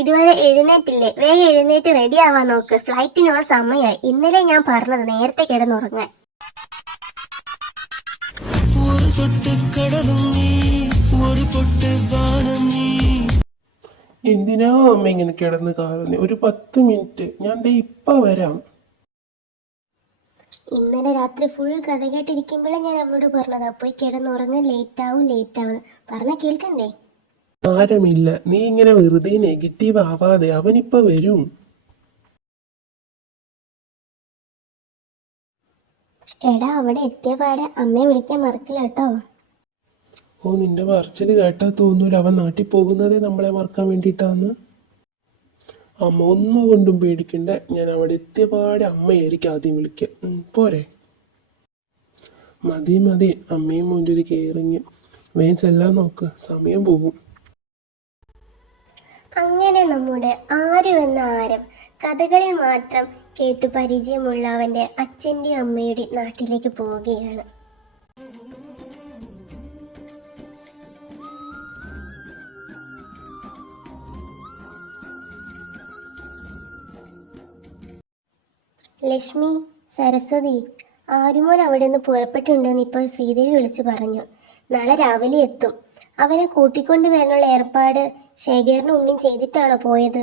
ഇതുവരെ എഴുന്നേറ്റില്ലേ? വേഗം എഴുന്നേറ്റ് റെഡി ആവാൻ നോക്ക്. ഫ്ലൈറ്റിനുള്ള സമയമായി. ഇന്നലെ ഞാൻ പറഞ്ഞത് നേരത്തെ കിടന്നുറങ്ങാൻ. എന്തിനാ അമ്മ ഇങ്ങനെ കിടന്ന് കാറുന്നേ? ഒരു 10 മിനിറ്റ്, ഞാൻ ദേ ഇപ്പൊ വരാം. ഇന്നലെ രാത്രി ഫുൾ കഥ കേട്ടിരിക്കുമ്പോഴേ ഞാൻ അവളോട് പറഞ്ഞതാ പോയി കിടന്നുറങ്ങാൻ, ലേറ്റ് ആവും പറഞ്ഞ കേൾക്കണ്ടേ? സാരമില്ല, നീ ഇങ്ങനെ വെറുതെ നെഗറ്റീവ് ആവാതെ, അവനിപ്പോ വരും. എടാ, അവിടെ എത്തിയ പാടെ അമ്മയെ വിളിക്കാൻ മറക്കില്ല കേട്ടോ. ഓ, നിന്റെ പറച്ചില് കേട്ടാ തോന്നൂല അവൻ നാട്ടിൽ പോകുന്നതേ നമ്മളെ മറക്കാൻ വേണ്ടിയിട്ടാന്ന്. അമ്മ ഒന്നും കൊണ്ടും പേടിക്കണ്ട, ഞാൻ അവിടെ എത്തിയ പാടെ അമ്മയായിരിക്കും ആദ്യം വിളിക്കാം. പോരെ? മതി മതി, അമ്മയും മോൻ്റെ ഒരു കെയറിങ്. വേഗം ചെല്ലാൻ നോക്ക്, സമയം പോകും. അങ്ങനെ നമ്മുടെ ആരു എന്ന ആരം കഥകളിൽ മാത്രം കേട്ടു പരിചയമുള്ള അവൻ്റെ അച്ഛൻ്റെയും അമ്മയുടെ നാട്ടിലേക്ക് പോവുകയാണ്. ലക്ഷ്മി, സരസ്വതി, ആരുമോൻ അവിടെ നിന്ന് പുറപ്പെട്ടിട്ടുണ്ടെന്ന് ഇപ്പോൾ ശ്രീദേവി വിളിച്ചു പറഞ്ഞു. നാളെ രാവിലെ എത്തും. അവനെ കൂട്ടിക്കൊണ്ട് വരാനുള്ള ഏർപ്പാട് ശേഖരനും ഉണ്ണിയും ചെയ്തിട്ടാണോ പോയത്?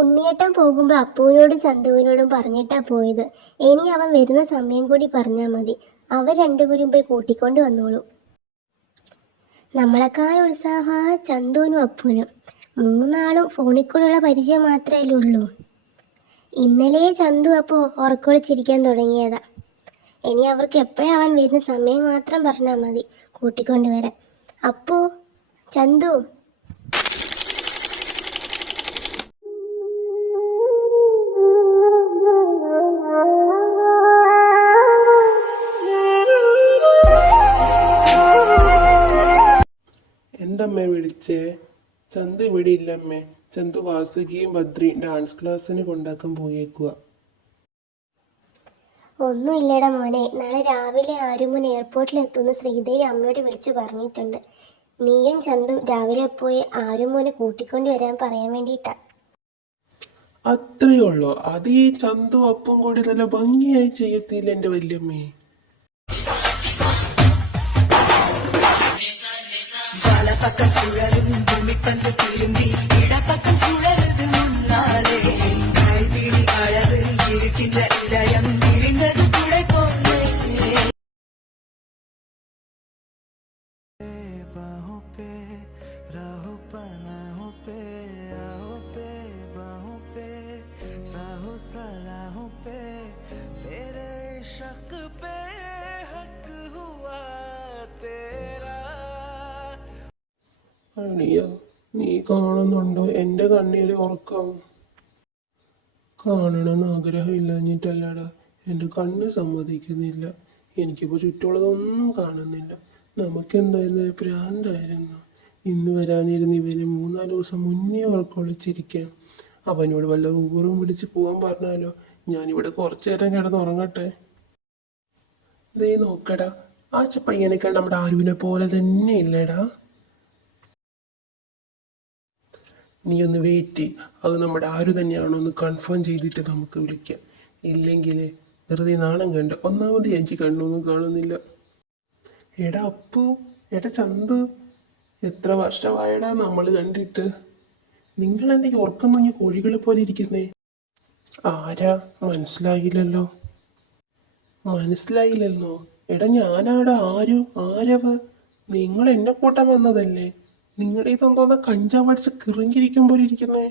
ഉണ്ണിയേട്ടൻ പോകുമ്പോൾ അപ്പുവിനോടും ചന്തുവിനോടും പറഞ്ഞിട്ടാ പോയത്. ഇനി അവൻ വരുന്ന സമയം കൂടി പറഞ്ഞാൽ മതി. അവർ രണ്ടുപേരും പോയി കൂട്ടിക്കൊണ്ട് വന്നോളൂ. നമ്മളെക്കാൾ ഉത്സാഹ ചന്തുവിനും അപ്പുവിനും. മൂന്നാളും ഫോണിൽ കൂടെയുള്ള പരിചയം മാത്രമേ ഉള്ളൂ. ഇന്നലെ ചന്തു അപ്പോൾ ഉറക്കൊളിച്ചിരിക്കാൻ തുടങ്ങിയതാ. ഇനി അവർക്ക് എപ്പോഴാണ് അവൻ വരുന്ന സമയം മാത്രം പറഞ്ഞാൽ മതി, കൂട്ടിക്കൊണ്ടുവരാൻ. അപ്പു, ചന്തു. എന്തമ്മേ വിളിച്ചേ? ചന്തു ഇവിടെ ഇല്ലമ്മേ. ചന്തു വാസുകിയും ബദ്രിയും ഡാൻസ് ക്ലാസ്സിന് കൊണ്ടാക്കാൻ പോയേക്കുക. ഒന്നുമില്ലടാ മോനെ, നാളെ രാവിലെ ആരുമോൻ എയർപോർട്ടിൽ എത്തുമെന്ന് ശ്രീദേവി അമ്മയോട് വിളിച്ചു പറഞ്ഞിട്ടുണ്ട്. നീയും ചന്തു രാവിലെ പോയി ആരുമോനെ കൂട്ടിക്കൊണ്ട് വരാൻ പറയാൻ വേണ്ടിയിട്ടാ. അത്രയേ ഉള്ളൂ? അത് ഈ ചന്തു അപ്പം കൂടി നല്ല ഭംഗിയായി ചെയ്യത്തില്ല എൻ്റെ വല്യമ്മേ? பக்கம் சுழலும் பூமிப்பந்து திரும்பி இடப்பக்கம் சுழலுது முன்னாலே கைபிடி அளவு இருக்கின்ற இதயம் விரிந்தது துளை போலே बाहों पे राहों पनाहों पे आओ पे बाहों पे साहो सलाहों पे मेरे शक पे हक हुआ तेरा. അണിയ, നീ കാണുന്നുണ്ടോ എൻ്റെ കണ്ണീര് ഉറക്കം? കാണണമെന്ന് ആഗ്രഹമില്ലാഞ്ഞിട്ടല്ലടാ, എൻ്റെ കണ്ണ് സമ്മതിക്കുന്നില്ല. എനിക്കിപ്പോൾ ചുറ്റുമുള്ളതൊന്നും കാണുന്നില്ല. നമുക്കെന്തായിരുന്നു ഭ്രാന്തായിരുന്നു. ഇന്ന് വരാനിരുന്ന് ഇവന് 3-4 ദിവസം മുന്നേ ഉറക്കൊളിച്ചിരിക്കാം. അവനോട് വല്ല ഊറും പിടിച്ച് പോകാൻ പറഞ്ഞാലോ? ഞാനിവിടെ കുറച്ചു നേരം കിടന്നുറങ്ങട്ടെ. ഇതേ നോക്കടാ, ആ പയ്യനൊക്കെ നമ്മുടെ ആരുവിനെ പോലെ തന്നെ ഇല്ലേടാ. നീ ഒന്ന് വെയിറ്റ്, അത് നമ്മുടെ ആര് തന്നെയാണോ ഒന്ന് കൺഫേം ചെയ്തിട്ട് നമുക്ക് വിളിക്കാം. ഇല്ലെങ്കിൽ വെറുതെ നാണം കണ്ട്. ഒന്നാമത് എനിക്ക് കണ്ണൊന്നും കാണുന്നില്ല. എടാ അപ്പു, എടാ ചന്തു, എത്ര വർഷമായടാ നമ്മൾ കണ്ടിട്ട്. നിങ്ങളെന്താ ഉറക്കം തൂങ്ങി കോഴികളെ പോലെ ഇരിക്കുന്നേ? ആരാ? മനസ്സിലായില്ലല്ലോ. മനസ്സിലായില്ലല്ലോ? എടാ ഞാനാടാ ആരു. ആരവ? നിങ്ങൾ എന്നെ കൂട്ടാൻ വന്നതല്ലേ? നിങ്ങളുടെ ഇതെന്തോന്നാ കഞ്ചാവടിച്ച് കിറങ്ങിയിരിക്കുമ്പോൾ ഇരിക്കുന്നേ?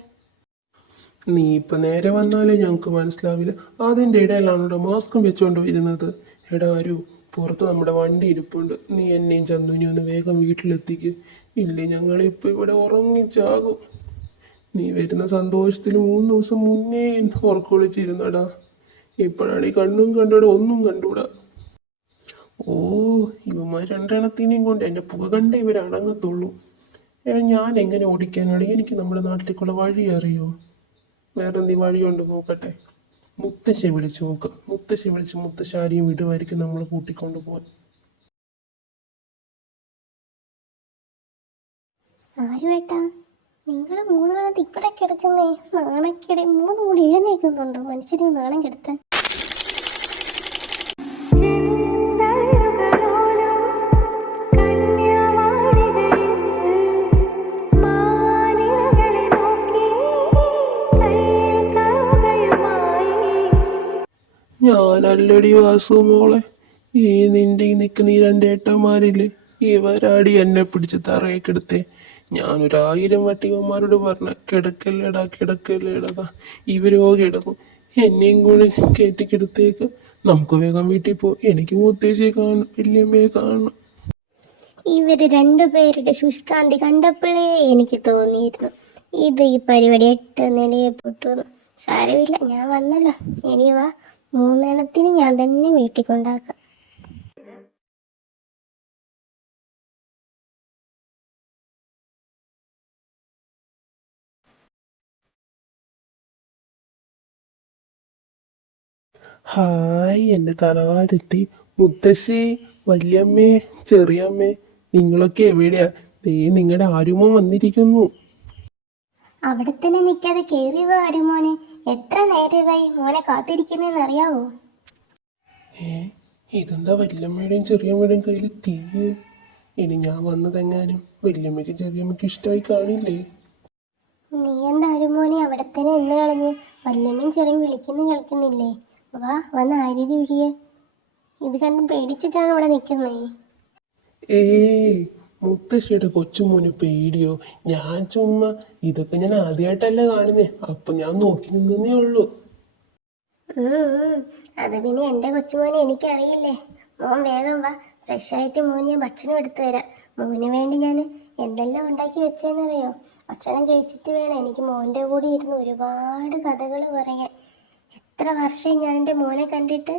നീ ഇപ്പം നേരെ വന്നാലേ ഞങ്ങൾക്ക് മനസ്സിലാവില്ല. അതിൻ്റെ ഇടയിലാണോ മാസ്കും വെച്ചുകൊണ്ട് വരുന്നത്? എടാ ആരു, പുറത്ത് നമ്മുടെ വണ്ടി ഇരിപ്പുണ്ട്. നീ എന്നെയും ചന്തുവിനെയും ഒന്ന് വേഗം വീട്ടിലെത്തിക്ക്. ഇല്ലേ ഞങ്ങളിപ്പോൾ ഇവിടെ ഉറങ്ങിച്ചാകും. നീ വരുന്ന സന്തോഷത്തിൽ 3 ദിവസം മുന്നേ ഉറക്കൊളിച്ചിരുന്നടാ. ഇപ്പോഴാണ് ഈ കണ്ണും കണ്ടൂടാ, ഒന്നും കണ്ടൂടാ. ഓ, ഇവന്മാർ രണ്ടെണ്ണത്തിനെയും കൊണ്ട് എൻ്റെ പുക കണ്ടേ ഇവരടങ്ങത്തുള്ളൂ. ഞാൻ എങ്ങനെ ഓടിക്കാനാണ്? എനിക്ക് നമ്മുടെ നാട്ടിലേക്കുള്ള വഴി അറിയോ? വേറെ എന്തെങ്കിലും വഴിയുണ്ടോ നോക്കട്ടെ. മുത്തശ്ശി വിളിച്ച് നോക്കാം. മുത്തശ്ശി വിളിച്ച് മുത്തശ്ശാരിയും വിടുമായിരിക്കും നമ്മൾ കൂട്ടിക്കൊണ്ടു പോകാൻ. ആരുവേട്ടാ, നിങ്ങൾ മൂന്നാളത് ഇവിടെ കിടക്കുന്നേ, നാണക്കേട്. മൂന്നും കൂടി എഴുന്നേക്കുന്നുണ്ടോ മനുഷ്യരെ നാണം കെടുത്താൻ? ഞാനല്ലടി വാസു മോളെ, ഈ നിന്റെ ഈ നിൽക്കുന്ന ഈ രണ്ടേട്ടന്മാരില്ലേ, ഇവരാടി എന്നെ പിടിച്ച് തറയൊക്കെടുത്തേ. ഞാനൊരായിരം വട്ടി ഇവന്മാരോട് പറഞ്ഞ കിടക്കല്ലേടാ കിടക്കല്ലേടാ, ഇവരോ കിടക്കും. എന്നെയും കൂടി കയറ്റിക്കെടുത്തേക്ക്. നമുക്ക് വേഗം വീട്ടിൽ പോ, എനിക്ക് മുത്തേച്ചിയെ കാണണം, വല്യമ്മയെ കാണണം. ഇവര് രണ്ടുപേരുടെ ശുഷ്കാന്തി കണ്ടപ്പോഴേ എനിക്ക് തോന്നിയിരുന്നു ഇത് ഈ പരിപാടി 8 നിലയെ പൊട്ടുന്നു. സാരമില്ല, ഞാൻ വന്നല്ലോ. ഇനി വാ, 3 എണ്ണത്തിന് ഞാൻ തന്നെ വീട്ടിൽ കൊണ്ടാക്കാം. ഹായ്, എൻ്റെ തറവാടെത്തി. മുത്തശ്ശി, വല്യമ്മേ, ചെറിയമ്മേ, നിങ്ങളൊക്കെ എവിടെയാ? ദേ നിങ്ങളുടെ ആരുമോ വന്നിരിക്കുന്നു. അവിടെ തന്നെ നിൽക്കാതെ കയറി വാ മോനെ. എത്ര നേരമായി മോനെ കാത്തിരിക്കുന്നതെന്ന് അറിയാവോ? ഇതെന്താ വല്യമ്മയുടെയും ചെറിയമ്മയുടെയും കയ്യിൽ തീയ്? ഇനി ഞാൻ വന്നതെങ്ങാനും വല്യമ്മയ്ക്ക് ചെറിയമ്മയ്ക്ക് ഇഷ്ടമായി കാണില്ലേ? നീ എന്താ മോനെ അവിടെ തന്നെ എന്ന് കളഞ്ഞ്? വല്യമ്മയും ചെറിയും കേൾക്കുന്നില്ലേ? വാ, വന്ന് ആര്യതി ഒഴിയ. ഇത് കണ്ടും പേടിച്ചിട്ടാണ് ഇവിടെ നിൽക്കുന്നേ. മുത്തശ്ശിയുടെ കൊച്ചുമോന് പേടിയോ? ഞാൻ ചുമ്മാ, ഇതൊക്കെ ഞാൻ ആദ്യമായിട്ടല്ല കാണുന്നേ, അപ്പൊ ഞാൻ നോക്കി നിന്നേ ഉള്ളൂ. അത് പിന്നെ എൻ്റെ കൊച്ചുമോനെ എനിക്കറിയില്ലേ. മോൻ വേഗം വാ, ഫ്രഷായിട്ട് മോന് ഞാൻ ഭക്ഷണം എടുത്തു തരാം. മോന് വേണ്ടി ഞാൻ എന്തെല്ലാം ഉണ്ടാക്കി വെച്ചതെന്നറിയോ? ഭക്ഷണം കഴിച്ചിട്ട് വേണം എനിക്ക് മോൻ്റെ കൂടെ ഇരുന്ന് ഒരുപാട് കഥകൾ പറയാൻ. എത്ര വർഷമായി ഞാൻ എൻ്റെ മോനെ കണ്ടിട്ട്.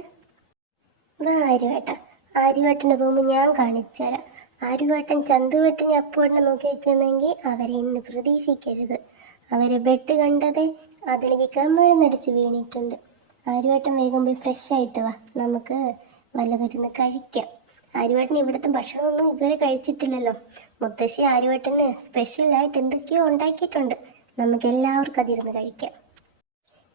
വാ ആര്യവേട്ടൻ്റെ റൂം ഞാൻ കാണിച്ചു തരാം. ആര്യവേട്ടൻ ചന്തുവേട്ടനെ അപ്പോഴെ നോക്കി വെക്കുന്നെങ്കിൽ അവരെ ഇന്ന് പ്രതീക്ഷിക്കരുത്. അവരെ ബെഡ് കണ്ടതേ അതിലേക്ക് കമിഴ്ന്നടിച്ച് വീണിട്ടുണ്ട്. ആര്യവേട്ടൻ വേഗം പോയി ഫ്രഷ് ആയിട്ട് വാ, നമുക്ക് വല്ലതൊരുന്ന് കഴിക്കാം. ആര്യവേട്ടൻ ഇവിടുത്തെ ഭക്ഷണമൊന്നും ഇതുവരെ കഴിച്ചിട്ടില്ലല്ലോ. മുത്തശ്ശി ആര്യവേട്ടന് സ്പെഷ്യലായിട്ട് എന്തൊക്കെയോ ഉണ്ടാക്കിയിട്ടുണ്ട്. നമുക്ക് എല്ലാവർക്കും അതിരുന്ന് കഴിക്കാം.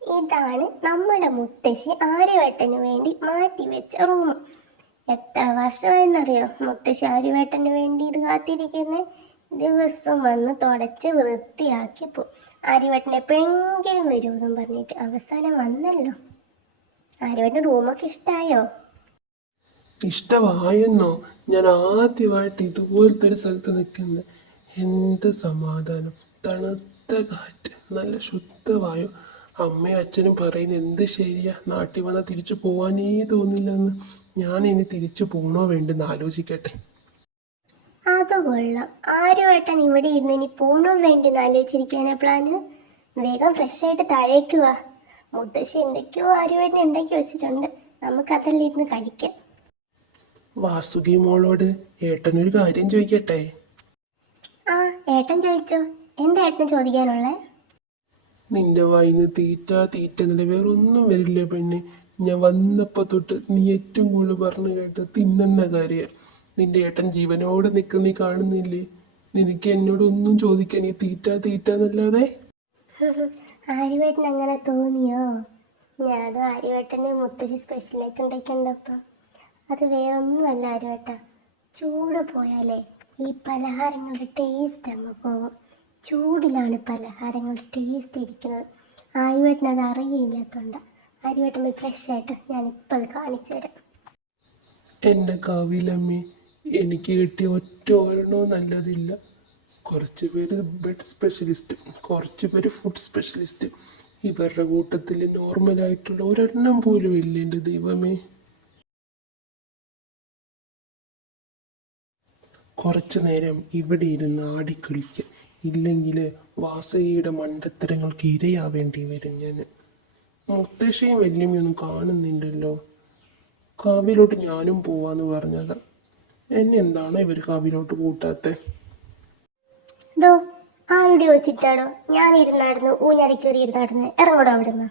ഇതാണ് നമ്മുടെ മുത്തശ്ശി ആര്യവേട്ടന് വേണ്ടി മാറ്റി വെച്ച റൂം. എത്ര വർഷമായെന്നറിയോ മുത്തശ്ശി ആര്യവേട്ടന് വേണ്ടി ഇത് കാത്തിരിക്കുന്നത്? ദിവസം വന്ന് തുടച്ച് വൃത്തിയാക്കി പോ. ആര്യവേട്ടൻ എപ്പോഴെങ്കിലും വരുമെന്നും പറഞ്ഞിട്ട് അവസാനം വന്നല്ലോ. ആര്യവേട്ടൻ റൂമൊക്കെ ഇഷ്ടായോ? ഇഷ്ടമായെന്നോ? ഞാൻ ആദ്യമായിട്ട് ഇതുപോലത്തെ ഒരു സ്ഥലത്ത് നിൽക്കുന്നത്. എന്ത് സമാധാനം, തണുത്ത കാറ്റ്, നല്ല ശുദ്ധവായു. അമ്മയും അച്ഛനും പറയുന്നത് എന്ത് ശരിയാ, നാട്ടിൽ വന്നാൽ തിരിച്ചു പോകാനേ തോന്നില്ലെന്ന്. ഞാൻ ഇനി തിരിച്ചു പോകണോ വേണ്ടെന്ന് ആലോചിക്കട്ടെ. അത് കൊള്ളാം. ആര്യവേട്ടൻ ഇവിടെ ഇരുന്ന് ഇനി പോകണോ വേണ്ടെന്ന് ആലോചിച്ചിരിക്കാനാ പ്ലാന്? വേഗം ഫ്രഷായിട്ട് താഴേക്ക് വാ. മുത്തശ്ശി എന്തൊക്കെയോ ആര്യവേട്ടൻ ഉണ്ടാക്കി വെച്ചിട്ടുണ്ട്, നമുക്കതെല്ലാം ഇരുന്ന് കഴിക്കാം. വാസുകി മോളോട് ഏട്ടനൊരു കാര്യം ചോദിക്കട്ടെ? ആ, ഏട്ടൻ ചോദിച്ചോ. എന്താ ഏട്ടന് ചോദിക്കാനുള്ളേ? നിന്റെ വായിന്ന് തീറ്റ തീറ്റ എന്നല്ല വേറൊന്നും വരില്ല പെണ്ണെ. ഞാൻ വന്നപ്പോ തൊട്ട് നീ ഏറ്റവും കൂടുതൽ പറഞ്ഞു കേട്ട് തിന്നുന്ന കാര്യം. നിന്റെ ഏട്ടൻ ജീവനോടെ നിൽക്കുന്ന നീ കാണുന്നില്ലേ? നിനക്ക് എന്നോടൊന്നും ചോദിക്കാൻ ഈ തീറ്റ തീറ്റ എന്നല്ലാതെ? ആര്യവേട്ടൻ അങ്ങനെ തോന്നിയോ? ഞാനത് ആര്യവേട്ടന് മുത്തശ്ശി സ്പെഷ്യലായിട്ട് ഉണ്ടാക്കിണ്ടപ്പം. അത് വേറൊന്നുമല്ല ആര്യവേട്ട, ചൂട് പോയാലേ ഈ പലഹാരങ്ങളുടെ ടേസ്റ്റ് അങ്ങ് പോകും. ചൂടിലാണ് പലഹാരങ്ങളുടെ ടേസ്റ്റ് ഇരിക്കുന്നത്. ആര്യവേട്ടൻ അത് അറിയില്ലാത്തതുകൊണ്ട്. ആര്യവേട്ടൻ പോയി ഫ്രഷായിട്ട് ഞാനിപ്പോൾ അത് കാണിച്ചു തരാം. എൻ്റെ കാവിലമ്മേ, എനിക്ക് കിട്ടിയ ഒറ്റ ഒരെണ്ണവും നല്ലതില്ല. കുറച്ച് പേര് ബെഡ് സ്പെഷ്യലിസ്റ്റ്, കുറച്ച് പേര് ഫുഡ് സ്പെഷ്യലിസ്റ്റ്. ഇവരുടെ കൂട്ടത്തിൽ നോർമലായിട്ടുള്ള ഒരെണ്ണം പോലും ഇല്ല. എൻ്റെ ദൈവമേ, കുറച്ച് നേരം ഇവിടെ ഇരുന്ന് ആടിക്കളിക്കുക, ഇല്ലെങ്കിൽ വാസകിയുടെ മണ്ടത്തരങ്ങൾക്ക് ഇരയാവേണ്ടി വരും ഞാൻ. മുത്തശ്ശിയും വല്യമ്മയൊന്നും കാണുന്നില്ലല്ലോ. കാവിലോട്ട് ഞാനും പോവാന്ന് പറഞ്ഞതാ. എന്നെ എന്താണോ ഇവർ കാവിലോട്ട് കൂട്ടാത്തെ? ഡോ, ആരുടെ വെച്ചിട്ടാടോ ഞാൻ ഇരുന്നാടുന്നു ഊഞ്ഞാടി കയറി ഇരുന്നാടുന്നത്? ഇറങ്ങോടോ അവിടുന്ന്.